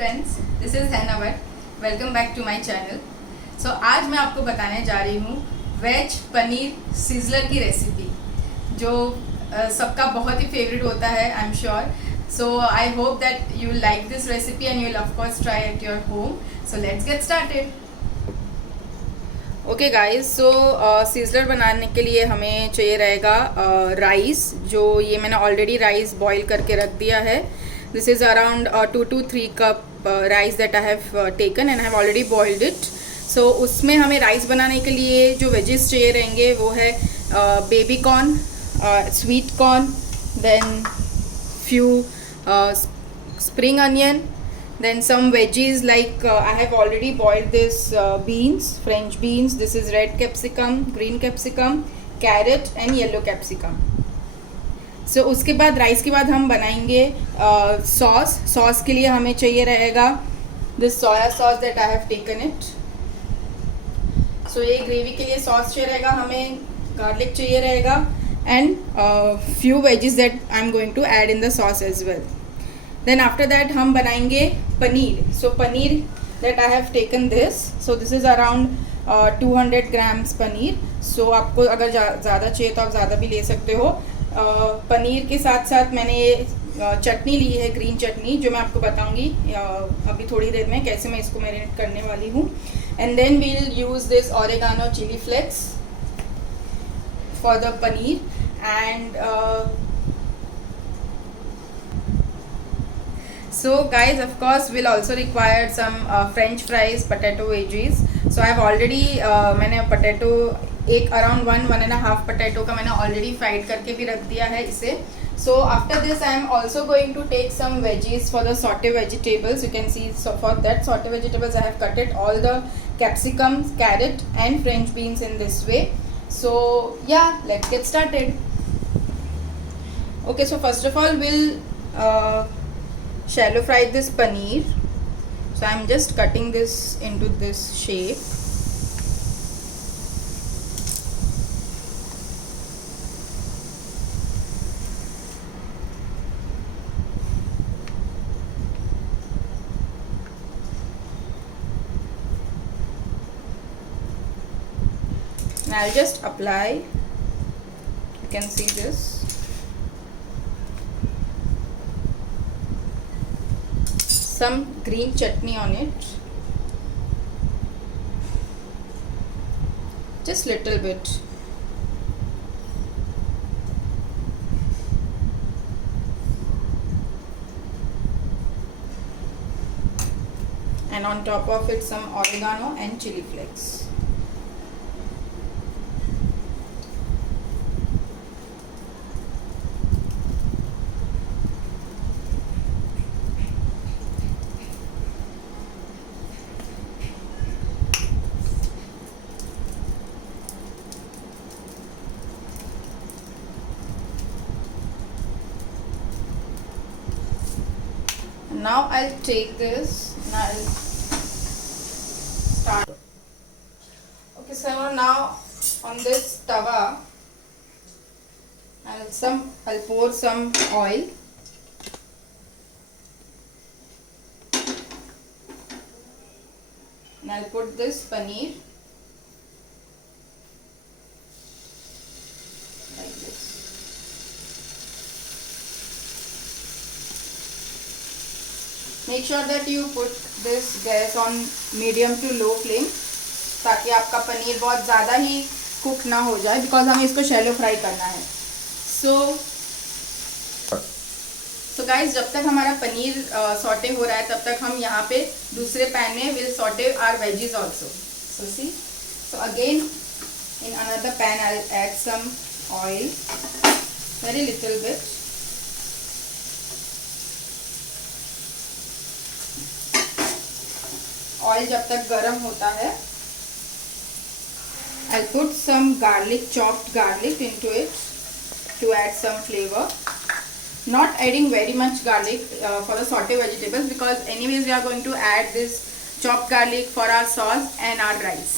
Friends, this is हैनावर। Welcome back to my channel. So आज मैं आपको बताने जा रही हूँ वेज पनीर सिजलर की रेसिपी, जो सबका बहुत ही फेवरेट होता है, I am sure. So I hope that you like this recipe and you will of course try at your home. So let's get started. Okay guys, so sizzler बनाने के लिए हमें चाहिए रहेगा राइस। जो ये मैंने ऑलरेडी राइस बॉईल करके रख दिया है। This is around 2 to 3 cup rice that I have taken and I have already boiled it. So उसमें हमें राइस बनाने के लिए जो वेजेस चाहिए रहेंगे वो है baby corn, sweet corn, then few spring onion, then some veggies like I have already boiled this beans, French beans. This is red capsicum, green capsicum, carrot and yellow capsicum. So उसके बाद rice के बाद हम बनाएंगे sauce के लिए हमें चाहिए रहेगा this soya sauce that I have taken it. So ये ग्रेवी के लिए सॉस चाहिए रहेगा, हमें गार्लिक चाहिए रहेगा and few veggies that I am going to add in the sauce as well. Then after that हम बनाएंगे paneer. So paneer that I have taken this, so this is around 200 grams paneer. So आपको अगर ज़्यादा चाहिए तो आप ज़्यादा भी ले सकते हो। पनीर के साथ साथ मैंने ये चटनी ली है, ग्रीन चटनी, जो मैं आपको बताऊंगी अभी थोड़ी देर में कैसे मैं इसको मैरिनेट करने वाली हूँ। And then we will use this oregano chilli flakes for the paneer and so guys, of course we'll also require some french fries, potato veggies. So I have already मैंने potato एक around 1.5 potato का मैंने already fried करके भी रख दिया है इसे। So after this I am also going to take some veggies for the saute vegetables. You can see, so for that saute vegetables I have cut it all the capsicum, carrot and french beans in this way. So yeah, let's get started. Okay, so first of all we'll shallow fry this paneer. So I am just cutting this into this shape. And I'll just apply, you can see this, some green chutney on it, just little bit. And on top of it some oregano and chili flakes. Now I'll take this and I'll start. Okay, so now on this tawa I'll pour some oil. And I'll put this paneer like this. Make sure that you put this gas on medium to low flame ताकि आपका पनीर बहुत ज़्यादा ही cook ना हो जाए, because हमें इसको shallow fry करना है। सो गाइस, जब तक हमारा पनीर सॉटे हो रहा है तब तक हम यहाँ पे दूसरे पैन में will saute our veggies also. So again in another pan I will add some oil, very little bit. Oil जब तक गर्म होता है I'll put some garlic, chopped garlic into it to add some flavor. Not adding very much garlic for the saute vegetables because anyways we are going to add this chopped garlic for our sauce and our rice.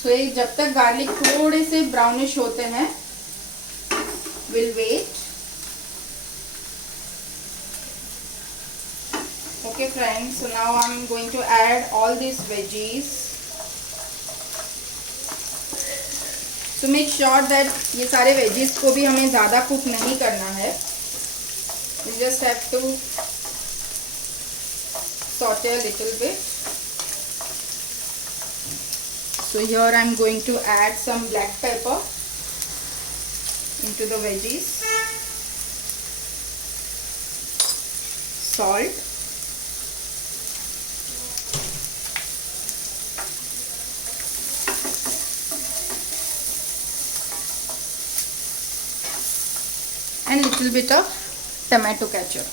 So ये जब तक garlic थोड़े से brownish होते हैं we'll wait. Okay friends, so now I'm going to add all these veggies. So make sure that ये सारे veggies को भी हमें ज़्यादा कुक नहीं करना है. We just have to saute a little bit. So here I'm going to add some black pepper into the veggies. Salt. And little bit of tomato ketchup.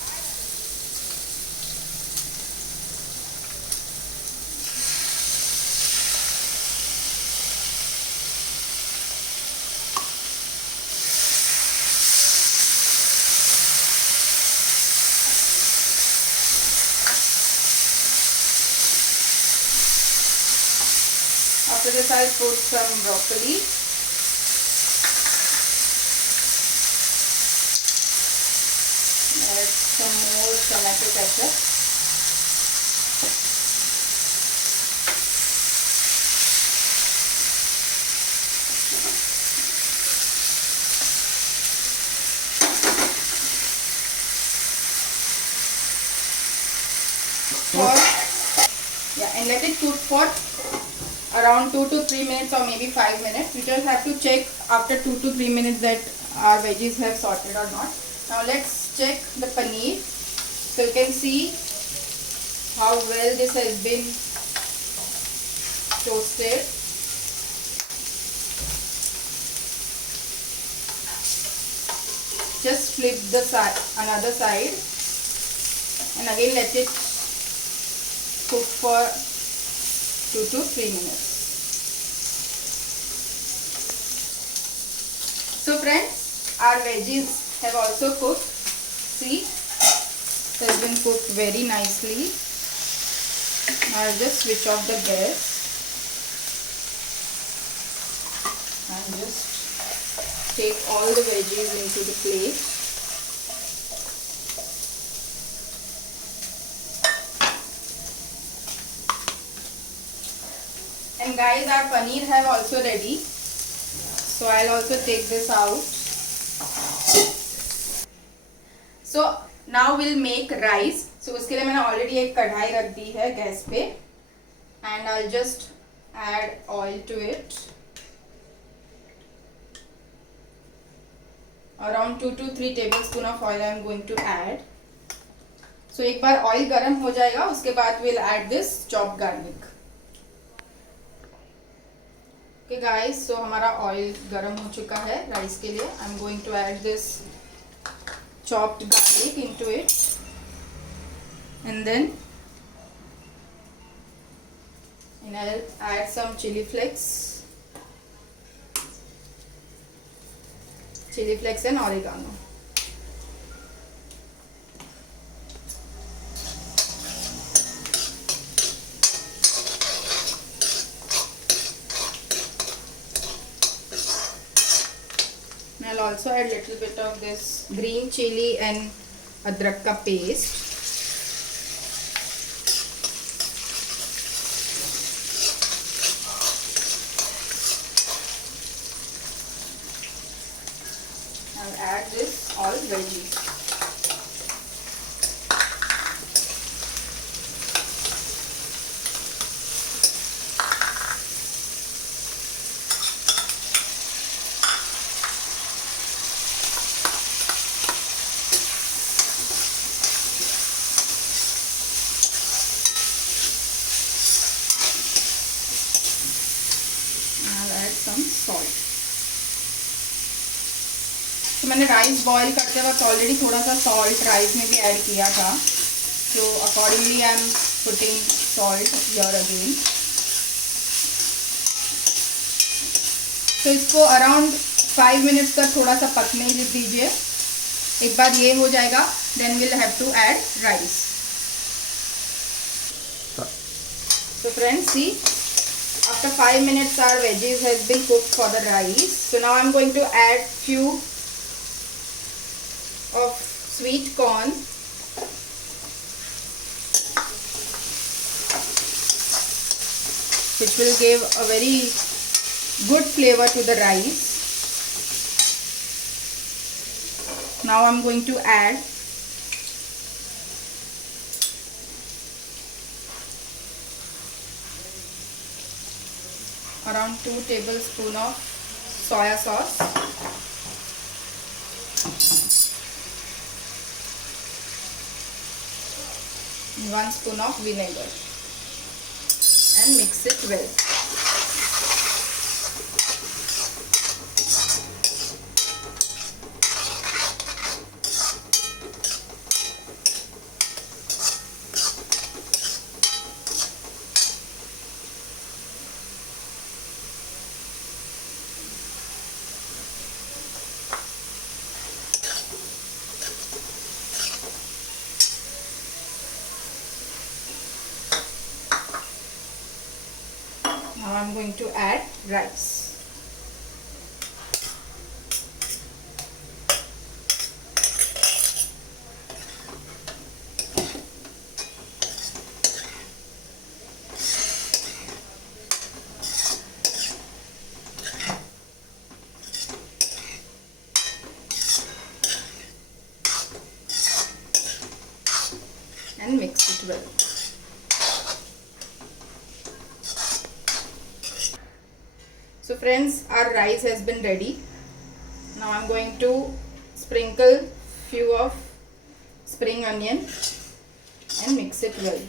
After this I'll put some broccoli. Add some more tomato ketchup. And let it cook for around 2 to 3 minutes or maybe 5 minutes. We just have to check after 2 to 3 minutes that our veggies have sorted or not. Now let's check the paneer. So you can see how well this has been toasted. Just flip the side, another side, and again let it cook for 2 to 3 minutes. So friends, our veggies have also cooked. See, it has been cooked very nicely. Now I'll just switch off the gas and just take all the veggies into the plate. And guys, our paneer have also ready. So I'll also take this out. So now we'll make rice. So उसके लिए मैंने already एक कढ़ाई रख दी है gas पे. And I'll just add oil to it. Around 2 to 3 tablespoon of oil I'm going to add. So एक बार oil गर्म हो जाएगा उसके बाद we'll add this chopped garlic. Okay guys, so हमारा oil गर्म हो चुका है राइस के लिए. I'm going to add this chopped garlic into it, and then I'll add some chili flakes and oregano. I'll also add little bit of this green chili and adrak ka paste. I'll add this all veggies. Some salt. तो मैंने rice boil करते वक्त already थोड़ा सा salt rice में भी add किया था. So accordingly I am putting salt here again. तो इसको अराउंड 5 मिनट्स तक थोड़ा सा पकने दीजिए. एक बार ये हो जाएगा then we'll have to add rice. So friends, see, after 5 minutes our veggies has been cooked for the rice. So now I'm going to add few of sweet corn which will give a very good flavor to the rice. Now I'm going to add around 2 tablespoons of soya sauce, and 1 spoon of vinegar, and mix it well. Now I'm going to add rice. And mix it well. So friends, our rice has been ready. Now I'm going to sprinkle few of spring onion and mix it well.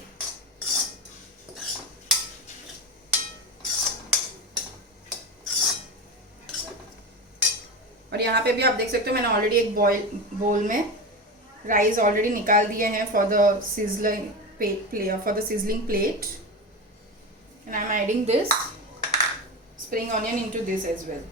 और यहाँ पे भी आप देख सकते हो मैंने already एक बोल में राइस ऑलरेडी निकाल दिए हैं for the sizzling plate, and I'm adding this spring onion into this as well.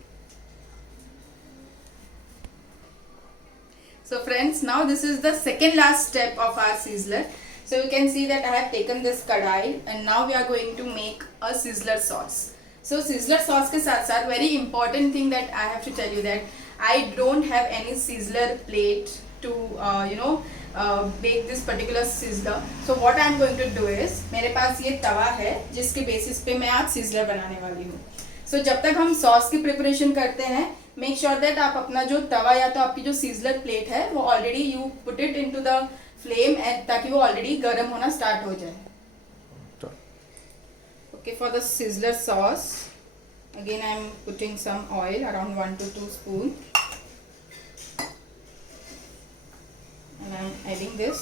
So friends, now this is the second last step of our sizzler. So you can see that I have taken this kadai and now we are going to make a sizzler sauce. So sizzler sauce के साथ साथ very important thing that I have to tell you that I don't have any sizzler plate to bake this particular sizzler. So what I am going to do is मेरे पास ये तवा है जिसके basis पे मैं आज sizzler बनाने वाली हूँ. So जब तक हम सॉस की प्रिपरेशन करते हैं मेक श्योर दैट आप अपना जो तवा या तो आपकी जो सीजलर प्लेट है वो already you put it into the flame ताकि वो ऑलरेडी गर्म होना स्टार्ट हो जाए. Okay, for the sizzler sauce again I am putting some oil around 1 to 2 spoon and I am adding this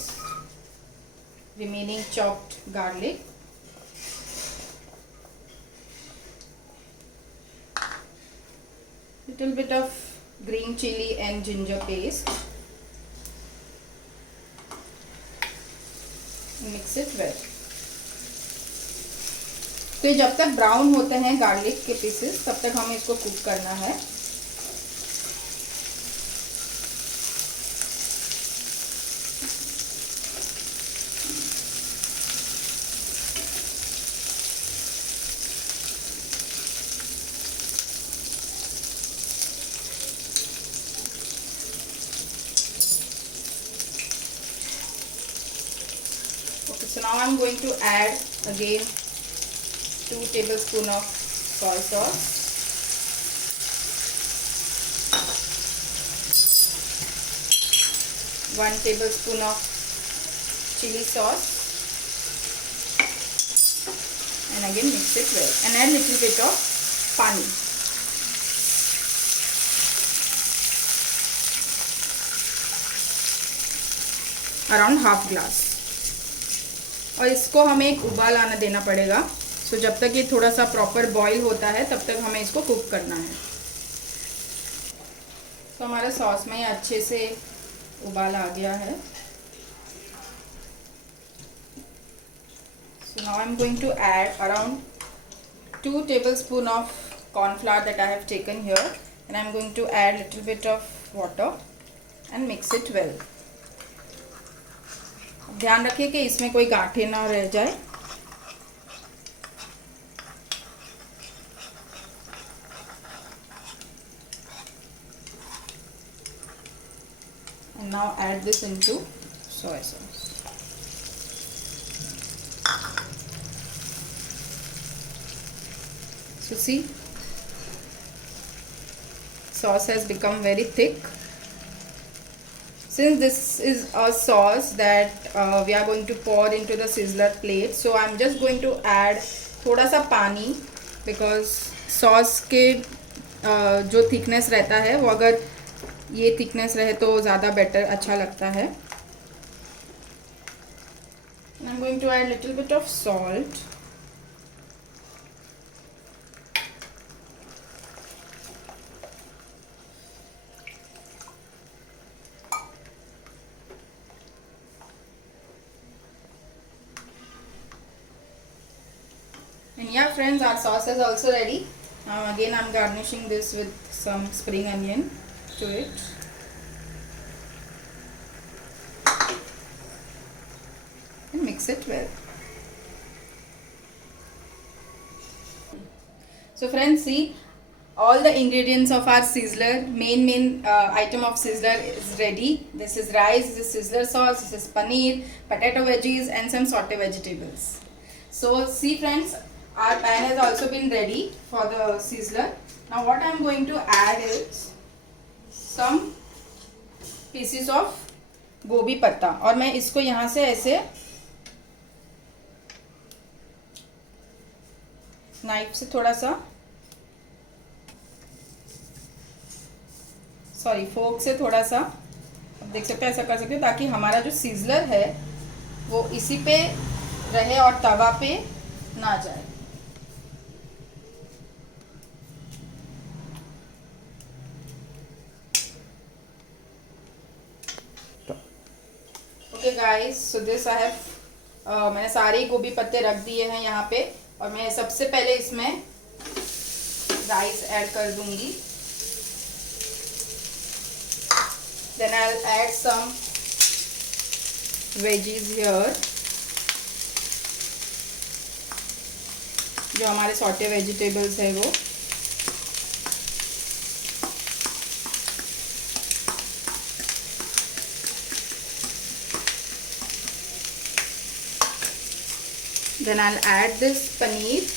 remaining chopped garlic, little bit of green chili and ginger paste, mix it well. तो ये जब तक brown होते हैं garlic के pieces तब तक हमें इसको कुक करना है. So now I am going to add again 2 tablespoons of soy sauce, one tablespoon of chili sauce, and again mix it well and add little bit of pani. Around half glass. और इसको हमें एक उबाल आना देना पड़ेगा. सो जब तक ये थोड़ा सा प्रॉपर बॉईल होता है तब तक हमें इसको कुक करना है. तो हमारे सॉस में ये अच्छे से उबाल आ गया है. So now I am going to add around 2 tablespoons of corn flour that I have taken here and I am going to add little bit of water and mix it well. ध्यान रखिए कि इसमें कोई गांठें ना रह जाए. And now add this into soy sauce. So see, sauce has become very thick. Since this is a sauce that we are going to pour into the sizzler plate, so I'm just going to add थोड़ा सा पानी, because sauce के जो thickness रहता है वो अगर ये thickness रहे तो ज़्यादा better अच्छा लगता है. And I'm going to add little bit of salt. And yeah friends, our sauce is also ready. Now again I'm garnishing this with some spring onion to it. And mix it well. So friends, see, all the ingredients of our sizzler, main item of sizzler is ready. This is rice, this is sizzler sauce, this is paneer, potato veggies and some saute vegetables. So see friends, our pan has also been ready for the sizzler. Now what I am going to add is some pieces of गोभी पत्ता, और मैं इसको यहाँ से ऐसे knife से थोड़ा सा, सॉरी फोक से थोड़ा सा, अब देख सकते हैं ऐसा कर सकते हो ताकि हमारा जो सीजलर है वो इसी पे रहे और तवा पे ना जाए. Okay guys, so this I have, मैंने सारे गोभी पत्ते रख दिए हैं यहाँ पे, और मैं सबसे पहले इसमें राइस ऐड कर दूंगी. Then I'll add some veggies here, जो हमारे सॉटे वेजिटेबल्स है वो. Then I'll add this paneer.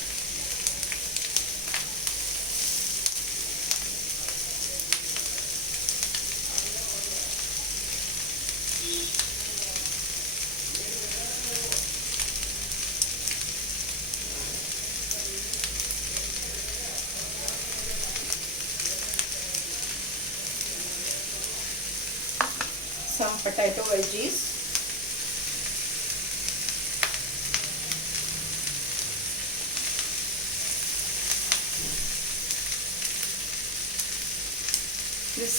Some potato veggies. This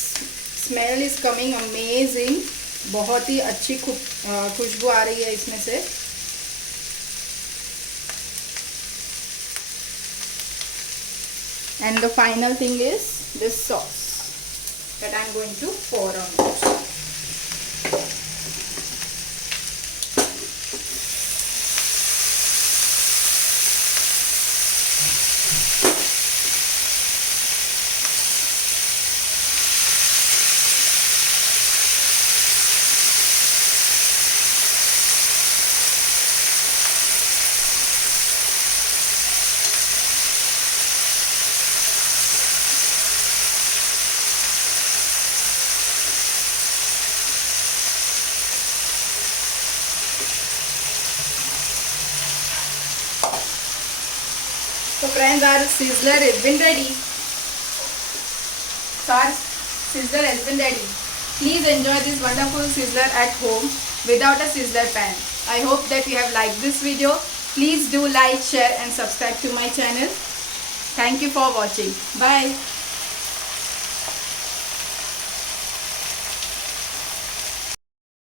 smell is coming amazing. बहुत ही अच्छी खुशबू आ रही है इसमें से. And the final thing is this sauce that I'm going to pour on it. So friends, our sizzler has been ready. So our sizzler has been ready. Please enjoy this wonderful sizzler at home without a sizzler pan. I hope that you have liked this video. Please do like, share and subscribe to my channel. Thank you for watching. Bye.